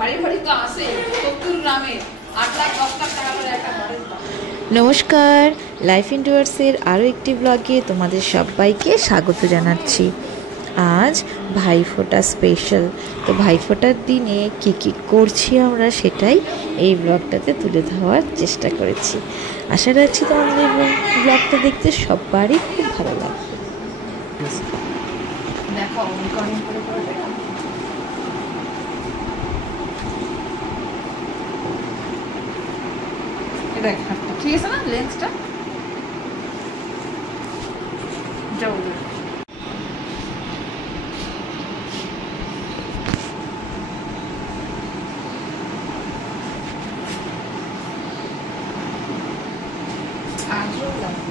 ভারী ভারী তো আসে 70 গ্রামে 8 লাখ 10 লাখ টাকা করে একটা ঘরের দাম। নমস্কার, লাইফ ইন্ডোয়ার্সের আরও একটি ব্লগে তোমাদের সবাইকে স্বাগত জানাচ্ছি। আজ ভাইফোঁটা স্পেশাল। তো ভাইফোঁটার দিনে কী করছি আমরা সেটাই এই ব্লগটাতে তুলে ধরার চেষ্টা করেছি। আশা রাখছি তোমাদের এই ব্লগটা দেখতে সবারই খুব ভালো লাগবে। দেখো করে করে দেখো। এটা ঠিক আছে না লেন্সটা? যাও আজও লাগবে।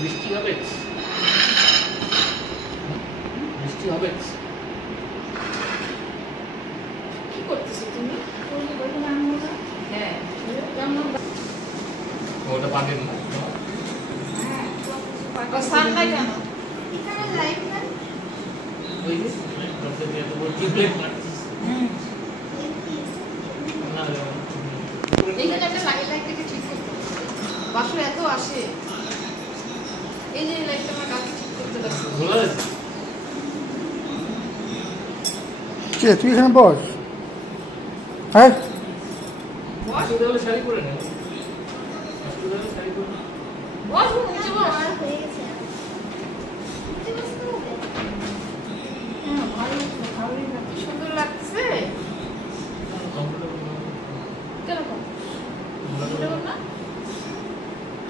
বৃষ্টি হবে কি করতেছো তুমি? হ্যাঁ ওটা পাবেন না। সান নাই কেন? এখানে লাইট না ওই যে করতে দিয়ে তো বলছি ব্লেড মারছিস না এইখানে একটা লাইটটাকে ঠিক করতে হবে। বাসু এত আসে, এই যে লাইটটা আমার কাছে ঠিক করতে লাগছে। ভুলে গেছি। তুই এখানে বস। হ্যাঁ বস তাহলে শাড়ি পরে নে। শাড়ি পরে নে। বস নিচে বস। আর হয়ে গেছে উঠে বসতে হবে হ্যাঁ ভালো লাগছে, সুন্দর লাগছে। কমফোর্টেবল না। কেন কমফোর্টেবল না?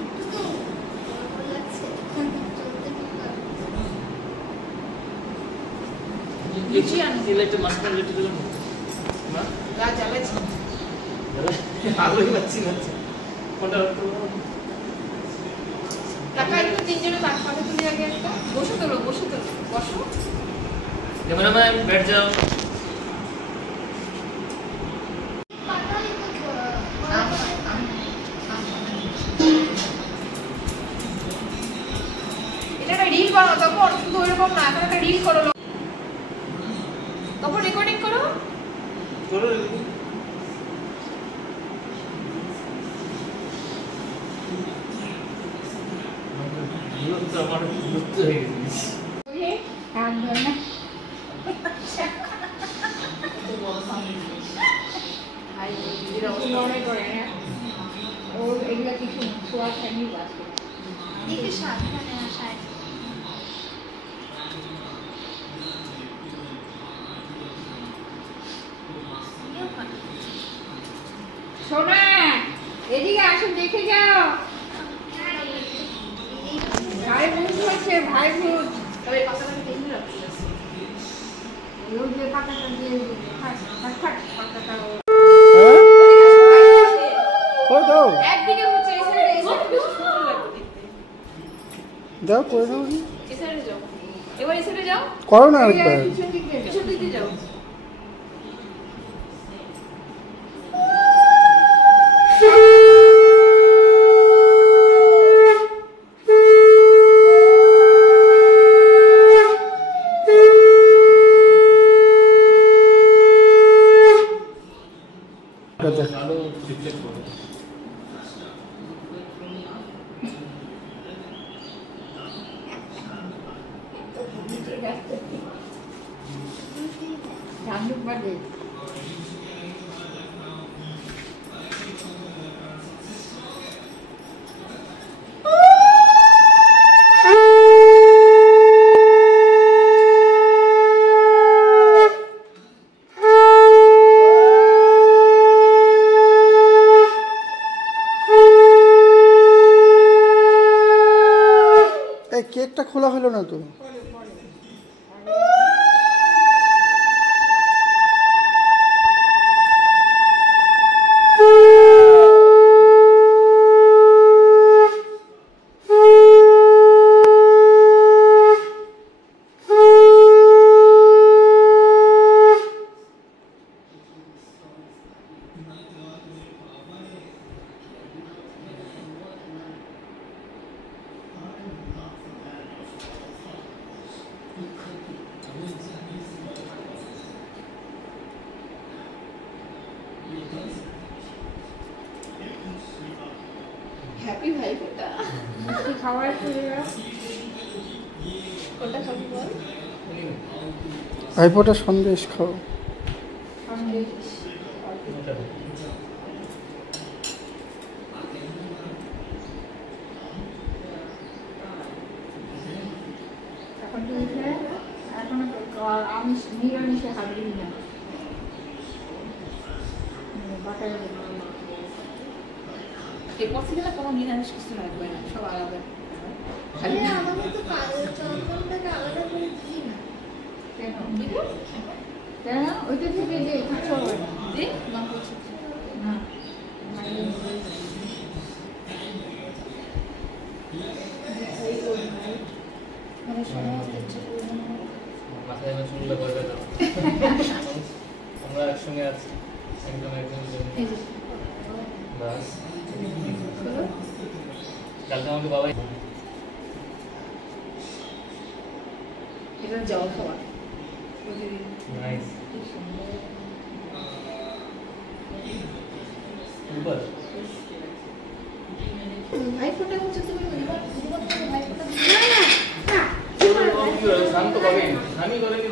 একটু তো ভালো লাগছে চলতে নিচে আনো। এই লাইটটা মাস্টার লাইট দিলাম না। গা জ্বালাচ্ছে। আলোই পাচ্ছি না। কোনটা টাকা একটু তিনজনে তাক পাতে তুলে আগে একটা বসে তোলো বসো। कैमरामैन बैठ जाओ। পাতাই তো এটা একটা রিল বানাও, তখন শুধু ওইরকম না, এখন একটা রিল করো, তখন রেকর্ডিং করো। করো তো আমার বুঝতে হয়ে গেছে। দেখে সাবধানে আসায় সোনা এদিকে আসো, দেখে যাও। ভাই ভূত হচ্ছে, ভাই ভূত। তবে পাতাটা দেখে রাখছি, ওই যে পাতাটা দিয়ে পাতাটা দাও একদিকে হচ্ছে, এই সাইডে বেশি সুন্দর লাগবে দেখতে। দাও করে দাও এই সাইডে যাও, এবার এই সাইডে যাও, করো না একবার। পিছন দিকে যাও। আলো রিফ্লেক্ট করে ধানুক বাদে খোলা হলো না তো। হ্যাপি ভাইফোঁটা। মিষ্টি খাওয়ার কোনটা খাবি বল? ভাইফোঁটা সন্দেশ খাও। সন্দেশ। এখন তুই উঠে এখনো আমিষ নিরামিষে খাবি না। বাটার এরপর থেকে না কোনো নিরামিষ কিছু রাখবে না, সব আলাদা। খালি আরে আমাদের তো চন্দনটাকে আলাদা করে দিই না। কেন? কেন? ওইটা থেকে যে কিছু হবে না। দে মাংস ছিল। না। মানে সময় হচ্ছে মাথায় না শুনলে করবে না। আমরা একসঙ্গে আছি, একদম এই যে বাস। কালকে আমাকে বাবাই এটা জল খাওয়া প্রতিদিন। Nice super. ভাইফোঁটা হচ্ছে তুমি ভাইফোঁটা স্নান তো পাবেন, স্নানই করেনি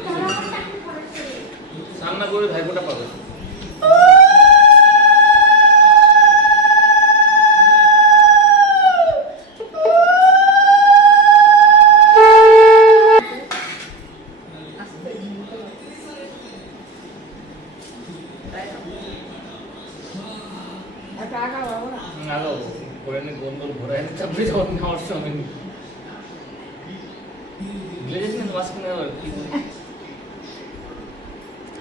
স্নান না করে ভাইফোঁটা পাবে। আরো করে নি বন্ধুর ঘোরা চাপড়ে যাওয়ার নেওয়ার সময় নেই। ভুলে গেছি কিন্তু মাঝখানে আবার কি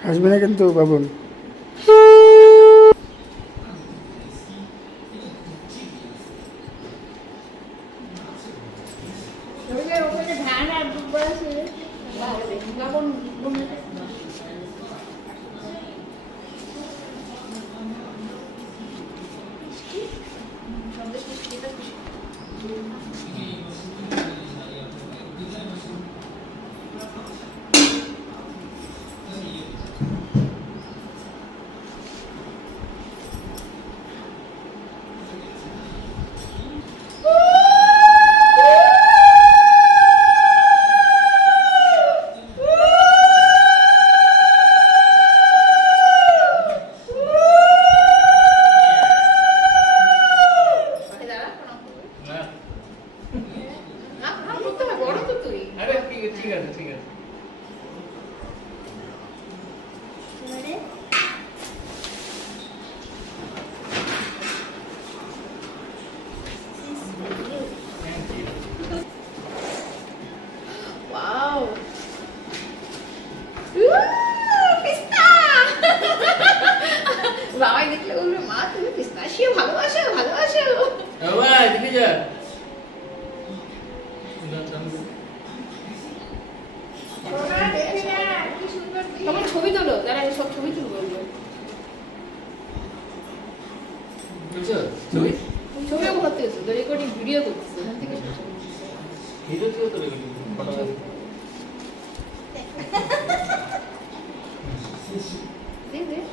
হাসবে না কিন্তু বাবুন। ওখানে ধান আর দুব্বা আছে। লবণ সন্দেশ মিষ্টি এটা খুশি। ঠিক আছে ঠিক আছে। এবারে ওয়াও পিস্তা বাবাই দেখলে বলবে মা তুমি পিস্তাশিও ভালোবাসো ভালোবাসো। বাবা এদিকে যা। কি সুন্দর তোমার ছবি তোলো, যারা সব ছবি তুলবো। বুঝছো? ছবিও করতেছো, তো রেকর্ডিং ভিডিও করতেছো, ওখান থেকে ভিডিও তো তো রেকর্ডিং ফটো দেখ দেখ।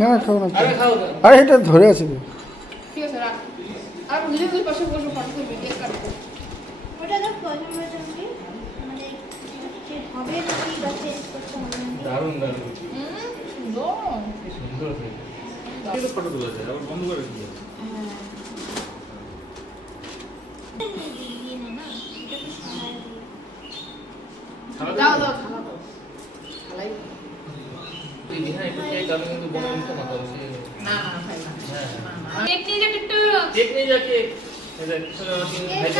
না না খাও না আরে খাও না। আরে এটা ধরে আছে তো। ঠিক আছে রাখ। আর দুজন দুই পাশে বসে ফটো তুলবি, কেক কাটবো। ওটা তো প্রথমে মানে হবে নাকি বা চেঞ্জ করতে হবে নাকি? দারুণ দারুণ সুন্দর। সুন্দর হয়েছে। এটা ফটো তোলা যায়, আবার বন্ধ করে দিও। দিয়ে নে না, এটা তো সারাই দিই। খাওয়া দাও দাও, থালা দাও। থালাই তুই বিহার একটু কেক আমি কিন্তু বলে দিতে না তবে সে না না খাই না হ্যাঁ কেক নিয়ে যা একটু কেক নিয়ে যা কেক এই দেখ চলো ভাই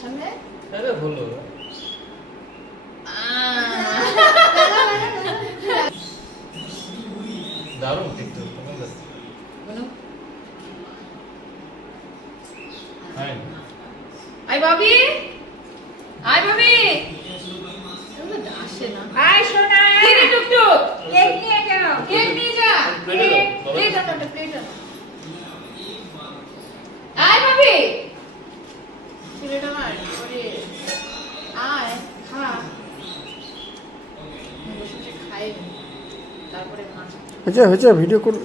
সামনে আরে হলো দারুণ কেক তো বলো হ্যাঁ আই ভাবি আসে না আয় সোনা কিরে টুকটুক কেক নিয়ে যাও কেক নিয়ে যা প্লেটে দাও, বলো। প্লেট আনো প্লেট আনো আয় ভাবি প্লেট আমার ওরে আয় খা বসে বসে খাই তারপরে মাছ হয়েছে ভিডিও করে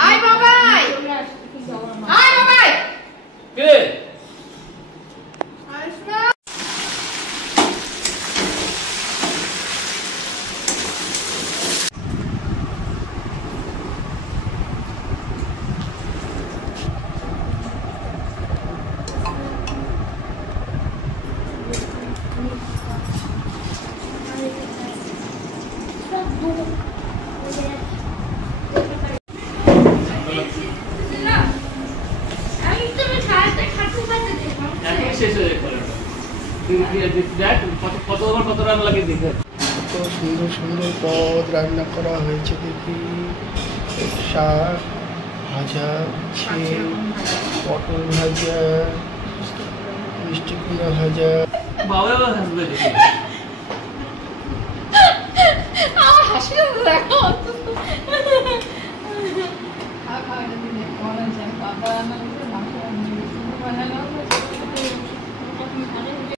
আয় বাবাই চলে আসছে কি যাওয়ার মা আয় বাবাই কে আয় শোনা আমি তুমি খাইতে খাইতে খাইতে দেখো এখন শেষ হয়ে যাবে তুই দেখ কত ওভার কত রান লাগে দেখে কত সুন্দর সুন্দর পদ রান্না করা হয়েছে দেখি শাক ভাজা উচ্ছে পটল ভাজা মিষ্টি কুমড়া ভাজা বাবা বাবা হাসবে দেখি আমার হাসি দেখো খাওয়া খাওয়া দিনে খাওয়া যায় বাবা